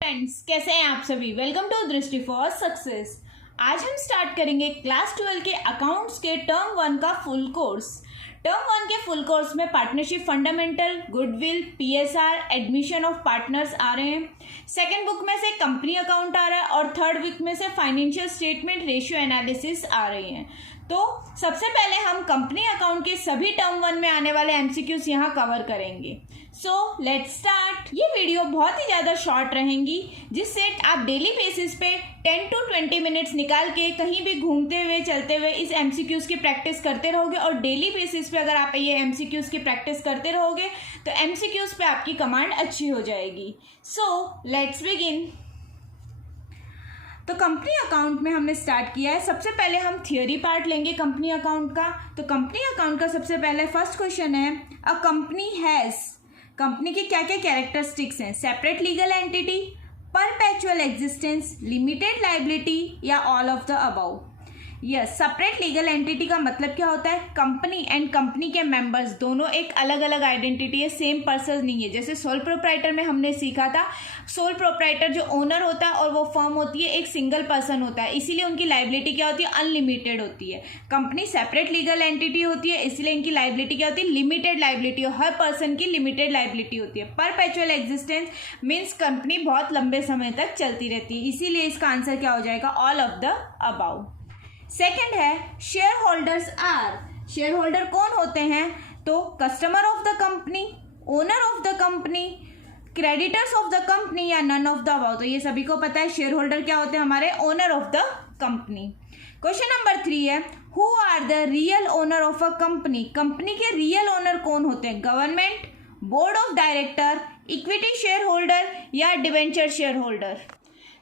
Friends, कैसे हैं आप सभी। वेलकम टू दृष्टि फॉर सक्सेस। आज हम स्टार्ट करेंगे क्लास 12 के अकाउंट्स के टर्म 1 का फुल कोर्स। टर्म 1 के फुल कोर्स में partnership fundamental, goodwill, PSR, admission of partners आ रहे हैं। सेकेंड बुक में से कंपनी अकाउंट आ रहा है और थर्ड बुक में से फाइनेंशियल स्टेटमेंट रेशियो एनालिसिस आ रही हैं। तो सबसे पहले हम कंपनी अकाउंट के सभी टर्म 1 में आने वाले एमसीक्यूज यहाँ कवर करेंगे। So let's start. ये वीडियो बहुत ही ज़्यादा शॉर्ट रहेंगी, जिससे आप डेली बेसिस पे 10 to 20 मिनट्स निकाल के कहीं भी घूमते हुए चलते हुए इस एमसीक्यूज की प्रैक्टिस करते रहोगे। और डेली बेसिस पे अगर आप ये एमसीक्यूज की प्रैक्टिस करते रहोगे तो एमसीक्यूज पे आपकी कमांड अच्छी हो जाएगी। So let's begin. तो कंपनी अकाउंट में हमने स्टार्ट किया है। सबसे पहले हम थियोरी पार्ट लेंगे कंपनी अकाउंट का। तो कंपनी अकाउंट का सबसे पहले फर्स्ट क्वेश्चन है, अ कंपनी हैज़, कंपनी के क्या क्या कैरेक्टरिस्टिक्स हैं? Separate legal entity, perpetual existence, limited liability या all of the above. Yes, separate legal entity का मतलब क्या होता है? कंपनी एंड कंपनी के मेंबर्स दोनों एक अलग अलग आइडेंटिटी है, सेम पर्सन नहीं है। जैसे सोल प्रोप्राइटर में हमने सीखा था, सोल प्रोप्राइटर जो ओनर होता है और वो फर्म होती है एक सिंगल पर्सन होता है, इसीलिए उनकी लाइबिलिटी क्या होती है? अनलिमिटेड होती है। कंपनी सेपरेट लीगल एंटिटी होती है, इसलिए इनकी लाइबिलिटी क्या होती है? Limited liability. हर पर्सन की लिमिटेड लाइबिलिटी होती है। परपेचुअल एग्जिस्टेंस मीन्स कंपनी बहुत लंबे समय तक चलती रहती है, इसीलिए इसका आंसर क्या हो जाएगा? All of the above. Second है, share holders are, share holder कौन होते हैं? तो customer of the company, owner of the company, creditors of the company या नन ऑफ द अबाउ। तो ये सभी को पता है शेयर होल्डर क्या होते हैं? हमारे owner of the company. Question number 3 है, who are the real owner of a company, company के रियल ओनर कौन होते हैं? Government, board of director, equity share holder या डिवेंचर शेयर होल्डर।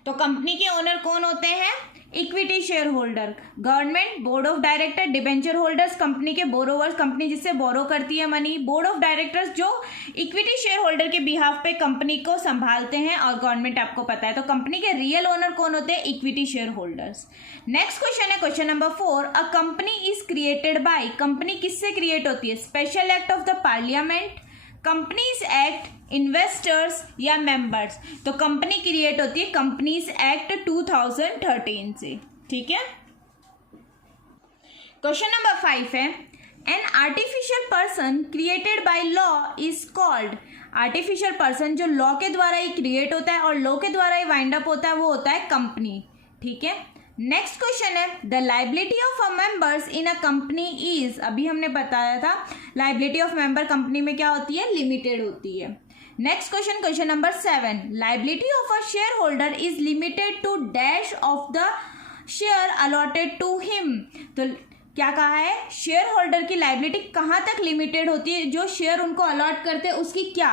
तो कंपनी के ओनर कौन होते हैं? Equity share holder, government, board of director, debenture holders company के बोरोवर्स, कंपनी जिससे बोरो करती है मनी, बोर्ड ऑफ डायरेक्टर्स जो इक्विटी शेयर होल्डर के बिहाफ पे कंपनी को संभालते हैं, और गवर्नमेंट आपको पता है। तो कंपनी के रियल ओनर कौन होते हैं? Equity share holders. Next question है question number 4, a company is created by, company किससे क्रिएट होती है? Special act of the parliament, companies act, investors या मेंबर्स। तो कंपनी क्रिएट होती है कंपनीज एक्ट 2013 से। ठीक है। क्वेश्चन नंबर 5 है, an artificial person created by law is called, artificial person जो लॉ के द्वारा ही क्रिएट होता है और लॉ के द्वारा ही वाइंड अप होता है, वो होता है कंपनी। ठीक है। नेक्स्ट क्वेश्चन है, the liability of a members in a company is, अभी हमने बताया था लाइबिलिटी ऑफ मेंबर कंपनी में क्या होती है? लिमिटेड होती है। Next question, question number 7, liability of a share holder is limited to dash of the share allotted to him. तो क्या कहा है? शेयर होल्डर की लाइबिलिटी कहाँ तक लिमिटेड होती है? जो शेयर उनको अलॉट करते हैं उसकी क्या?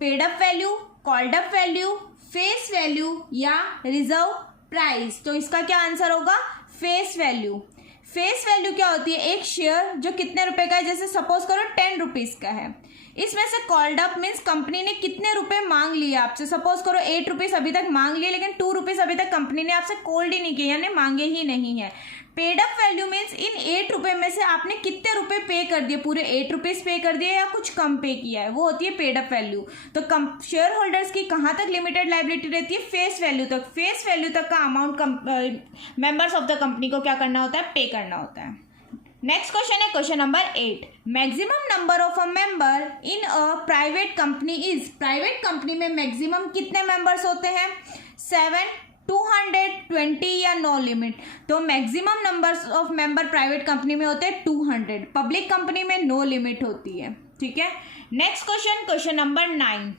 Paid up value, called up value, face value या रिजर्व प्राइस। तो इसका क्या आंसर होगा? Face value. फेस वैल्यू क्या होती है? एक शेयर जो कितने रुपए का है, जैसे सपोज करो 10 रुपीज का है। इसमें से कॉल्ड अप मीन्स कंपनी ने कितने रुपए मांग लिए आपसे। सपोज करो 8 रुपीज अभी तक मांग लिए, लेकिन 2 रुपीज अभी तक कंपनी ने आपसे कॉल्ड ही नहीं किया, यानी मांगे ही नहीं है। Paid up value means in 8 रुपए में से आपने कितने रुपए पे कर दिए, पूरे 8 रुपीज पे कर दिए या कुछ कम पे किया है, वो होती है पेड अप वैल्यू। तो शेयर होल्डर्स की कहाँ तक लिमिटेड लाइबिलिटी रहती है? फेस वैल्यू तक। फेस वैल्यू तक का amount members of the company को क्या करना होता है? पे करना होता है। नेक्स्ट क्वेश्चन है question number 8, maximum number of a member in a private company is, private company में मैक्सिमम कितने मेंबर्स होते हैं? 7, 200, 20 या नो लिमिट। तो maximum numbers of member private company में होते हैं 200, पब्लिक कंपनी में नो लिमिट होती है। ठीक है। Next question, question number 9,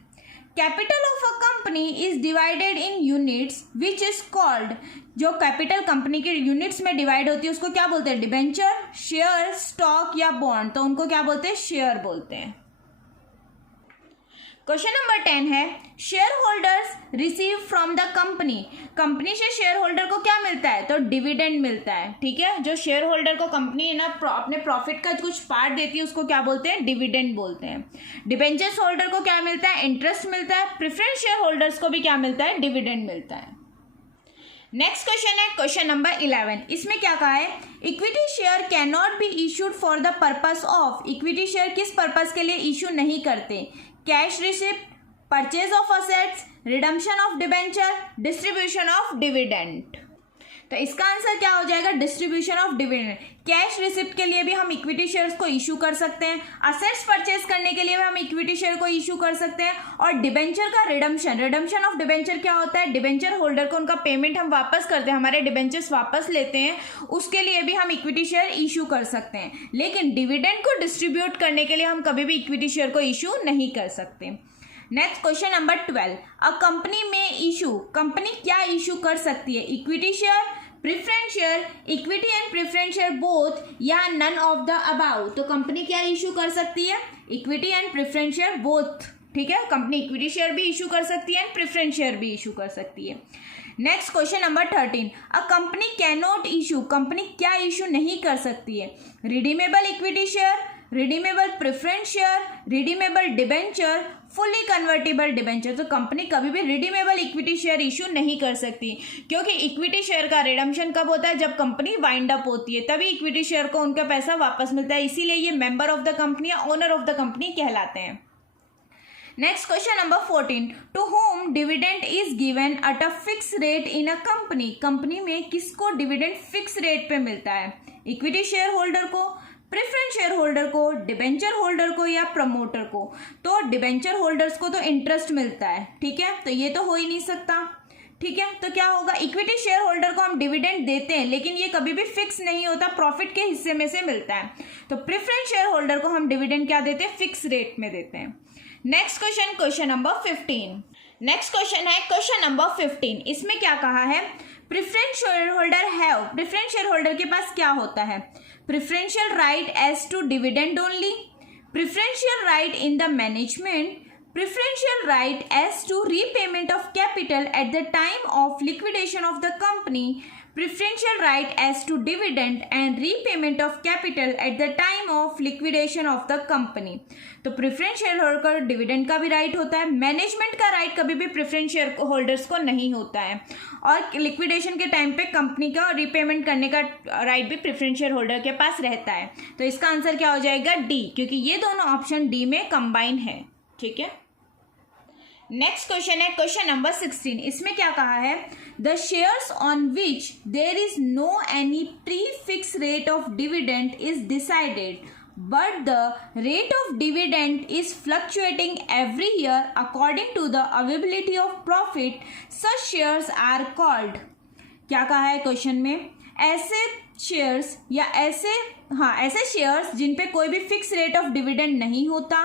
capital of a company is divided in units which is called, जो कैपिटल कंपनी के यूनिट्स में डिवाइड होती है उसको क्या बोलते हैं? डिबेंचर, शेयर, स्टॉक या बॉन्ड। तो उनको क्या बोलते हैं? शेयर बोलते हैं। क्वेश्चन नंबर 10 है, share holders receive from the company, company से शेयर होल्डर को क्या मिलता है? तो डिविडेंड मिलता है। ठीक है। जो शेयर होल्डर को कंपनी है ना अपने प्रॉफिट का कुछ पार्ट देती है उसको क्या बोलते हैं? डिविडेंड बोलते हैं। डिबेंचर्स होल्डर को क्या मिलता है? इंटरेस्ट मिलता है। प्रेफरेंस शेयर होल्डर्स को भी क्या मिलता है? डिविडेंड मिलता है। नेक्स्ट क्वेश्चन है क्वेश्चन नंबर 11, इसमें क्या कहा है? Equity share can not be issued for the purpose of, equity share किस पर्पस के लिए इशू नहीं करते? Cash receipt, purchase of assets, redemption of debenture, distribution of dividend. तो इसका आंसर क्या हो जाएगा? Distribution of dividend. Cash receipt के लिए भी हम इक्विटी शेयर्स को इशू कर सकते हैं, असेट्स परचेज करने के लिए भी हम इक्विटी शेयर को इशू कर सकते हैं, और डिबेंचर का रिडम्पशन ऑफ डिबेंचर क्या होता है? डिबेंचर होल्डर को उनका पेमेंट हम वापस करते हैं, हमारे डिबेंचर्स वापस लेते हैं, उसके लिए भी हम इक्विटी शेयर इशू कर सकते हैं। लेकिन डिविडेंड को डिस्ट्रीब्यूट करने के लिए हम कभी भी इक्विटी शेयर को इशू नहीं कर सकते। Next question number 12, a company में इशू, कंपनी क्या इशू कर सकती है? Equity share, preference share, equity and preference share both, या नन ऑफ द अबाउ। तो कंपनी क्या इशू कर सकती है? Equity and preference share both. ठीक है, कंपनी इक्विटी शेयर भी इशू कर सकती है एंड प्रेफरेंस शेयर भी इशू कर सकती है। Next question number 13, a company can not issue, company क्या इशू नहीं कर सकती है? Redeemable equity share, redeemable preference share, redeemable debenture, fully convertible debenture. तो कंपनी कभी भी रिडीमेबल इक्विटी शेयर इशू नहीं कर सकती, क्योंकि इक्विटी शेयर का रिडम्पशन कब होता है? जब कंपनी वाइंड अप होती है, तभी इक्विटी शेयर को उनका पैसा वापस मिलता है, इसीलिए ये मेंबर ऑफ द कंपनी या ओनर ऑफ द कंपनी कहलाते हैं। Next question number 14, to whom dividend is given at a fix rate in a company, company में किसको डिविडेंड फिक्स रेट पे मिलता है? इक्विटी शेयर होल्डर को, प्रेफरेंस शेयर होल्डर को, डिबेंचर होल्डर को, या प्रमोटर को? तो डिबेंचर होल्डर्स को तो इंटरेस्ट मिलता है, ठीक है, तो ये तो हो ही नहीं सकता। ठीक है, तो क्या होगा? इक्विटी शेयर होल्डर को हम डिविडेंड देते हैं, लेकिन ये कभी भी फिक्स नहीं होता, प्रॉफिट के हिस्से में से मिलता है। तो प्रेफरेंस शेयर होल्डर को हम डिविडेंड क्या देते हैं? फिक्स रेट में देते हैं। Next question, question number 15। Next question है क्वेश्चन नंबर 15। इसमें क्या कहा है? Preference share holder have, preference share holder के पास क्या होता है? Preferential right as to dividend only, preferential right in the management, preferential right as to repayment of capital at the time of liquidation of the company, preferential right as to dividend and repayment of capital at the time of liquidation of the company। तो preference share holder को dividend का भी right होता है, management का right कभी भी preference share holders को नहीं होता है, और लिक्विडेशन के टाइम पे कंपनी का रिपेमेंट करने का राइट भी प्रेफरेंस शेयर होल्डर के पास रहता है। तो इसका आंसर क्या हो जाएगा? डी, क्योंकि ये दोनों ऑप्शन डी में कंबाइन है। ठीक है, नेक्स्ट क्वेश्चन है क्वेश्चन नंबर 16। इसमें क्या कहा है? The shares on which there is no any pre fix rate of dividend is decided but the rate of dividend is fluctuating every year according to the availability of profit, such shares are called। क्या कहा है question में? ऐसे shares या ऐसे shares जिन पे कोई भी फिक्स रेट ऑफ डिविडेंड नहीं होता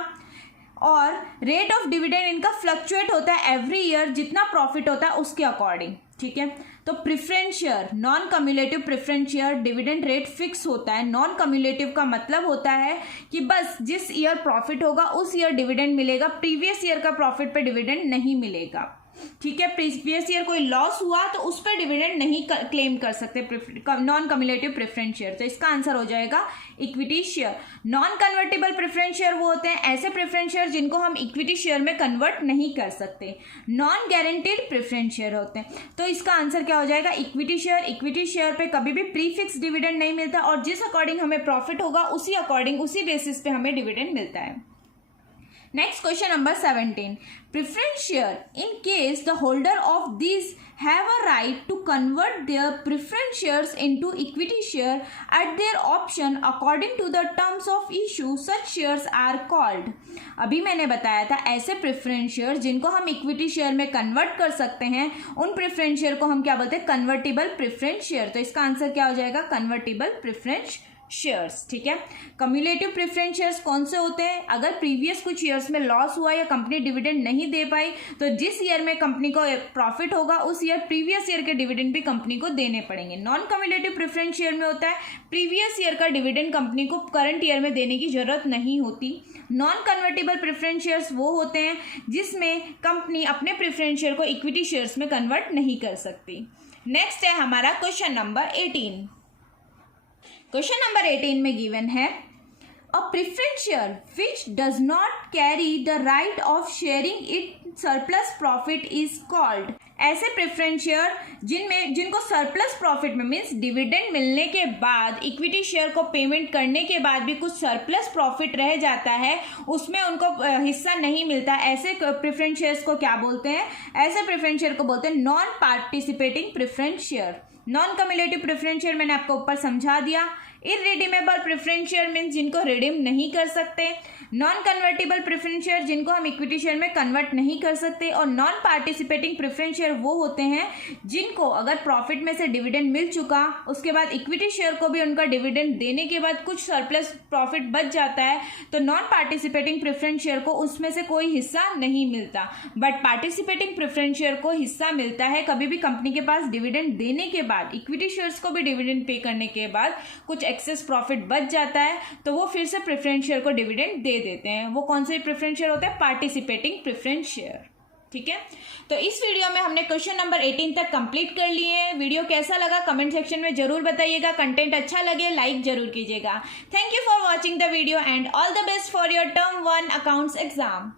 और रेट ऑफ डिविडेंड इनका फ्लक्चुएट होता है एवरी ईयर, जितना प्रॉफिट होता है उसके अकॉर्डिंग। ठीक है, तो preference share, non cumulative preference share dividend rate fix होता है। नॉन कम्युलेटिव का मतलब होता है कि बस जिस ईयर प्रॉफिट होगा उस ईयर डिविडेंड मिलेगा, प्रीवियस ईयर का प्रॉफिट पे डिविडेंड नहीं मिलेगा। ठीक है, प्रीवियस ईयर कोई लॉस हुआ तो उस पर डिविडेंड नहीं क्लेम कर सकते नॉन कम्युलेटिव प्रेफरेंस शेयर। तो इसका आंसर हो जाएगा equity share. Non convertible preference share वो होते हैं ऐसे प्रेफरेंस शेयर जिनको हम इक्विटी शेयर में कन्वर्ट नहीं कर सकते। नॉन गारंटीड प्रेफरेंस शेयर होते हैं। तो इसका आंसर क्या हो जाएगा? Equity share. इक्विटी शेयर पे कभी भी प्री फिक्स डिविडेंड नहीं मिलता और जिस अकॉर्डिंग हमें प्रॉफिट होगा उसी अकॉर्डिंग उसी बेसिस पे हमें डिविडेंड मिलता है। Next question number 17. Preference share. In case the holder of these have a right to convert their preference shares into equity share at their option according to the terms of issue, such shares are called। अभी मैंने बताया था ऐसे preference share जिनको हम equity share में convert कर सकते हैं, उन प्रेफरेंस शेयर को हम क्या बोलते हैं? Convertible preference share. तो इसका आंसर क्या हो जाएगा? Convertible preference shares. ठीक है, कम्युलेटिव प्रेफरेंस शेयर्स कौन से होते हैं? अगर प्रीवियस कुछ ईयर्स में लॉस हुआ या कंपनी डिविडेंड नहीं दे पाई तो जिस ईयर में कंपनी को प्रॉफिट होगा उस ईयर प्रीवियस ईयर के डिविडेंड भी कंपनी को देने पड़ेंगे। नॉन कम्युलेटिव प्रेफरेंस शेयर में होता है प्रीवियस ईयर का डिविडेंड कंपनी को करंट ईयर में देने की जरूरत नहीं होती। नॉन कन्वर्टेबल प्रेफरेंस शेयर्स वो होते हैं जिसमें कंपनी अपने प्रेफरेंस शेयर को इक्विटी शेयर्स में कन्वर्ट नहीं कर सकती। नेक्स्ट है हमारा क्वेश्चन नंबर 18। क्वेश्चन नंबर 18 में गिवन है अ preference share which does not carry the right of sharing it surplus profit is called ऐसे प्रेफरेंस शेयर जिनको सरप्लस प्रॉफिट में मीन्स डिविडेंड मिलने के बाद इक्विटी शेयर को पेमेंट करने के बाद भी कुछ सरप्लस प्रॉफिट रह जाता है, उसमें उनको हिस्सा नहीं मिलता, ऐसे प्रेफरेंस शेयर्स को क्या बोलते हैं? ऐसे प्रेफरेंस शेयर को बोलते हैं non participating preference share. Non cumulative preference share मैंने आपको ऊपर समझा दिया। इररिडीमेबल प्रेफरेंस शेयर मीन्स जिनको रिडीम नहीं कर सकते। नॉन कन्वर्टेबल प्रेफरेंस शेयर जिनको हम इक्विटी शेयर में कन्वर्ट नहीं कर सकते। और नॉन पार्टिसिपेटिंग प्रेफरेंस शेयर वो होते हैं जिनको अगर प्रॉफिट में से डिविडेंड मिल चुका, उसके बाद इक्विटी शेयर को भी उनका डिविडेंड देने के बाद कुछ सरप्लस प्रॉफिट बच जाता है, तो नॉन पार्टिसिपेटिंग प्रेफरेंस शेयर को उसमें से कोई हिस्सा नहीं मिलता। बट पार्टिसिपेटिंग प्रेफरेंस शेयर को हिस्सा मिलता है कभी भी कंपनी के पास डिविडेंड देने के बाद, इक्विटी शेयर्स को भी डिविडेंड पे करने के बाद कुछ एक्सेस प्रॉफिट बच जाता है, तो वो फिर से प्रेफरेंस शेयर को डिविडेंड दे देते हैं। वो कौन से प्रेफरेंस शेयर होते हैं? Participating preference share. ठीक है, तो इस वीडियो में हमने क्वेश्चन नंबर 18 तक कंप्लीट कर लिए हैं। वीडियो कैसा लगा कमेंट सेक्शन में जरूर बताइएगा। कंटेंट अच्छा लगे लाइक जरूर कीजिएगा। Thank you for watching the video and all the best for your term 1 accounts exam.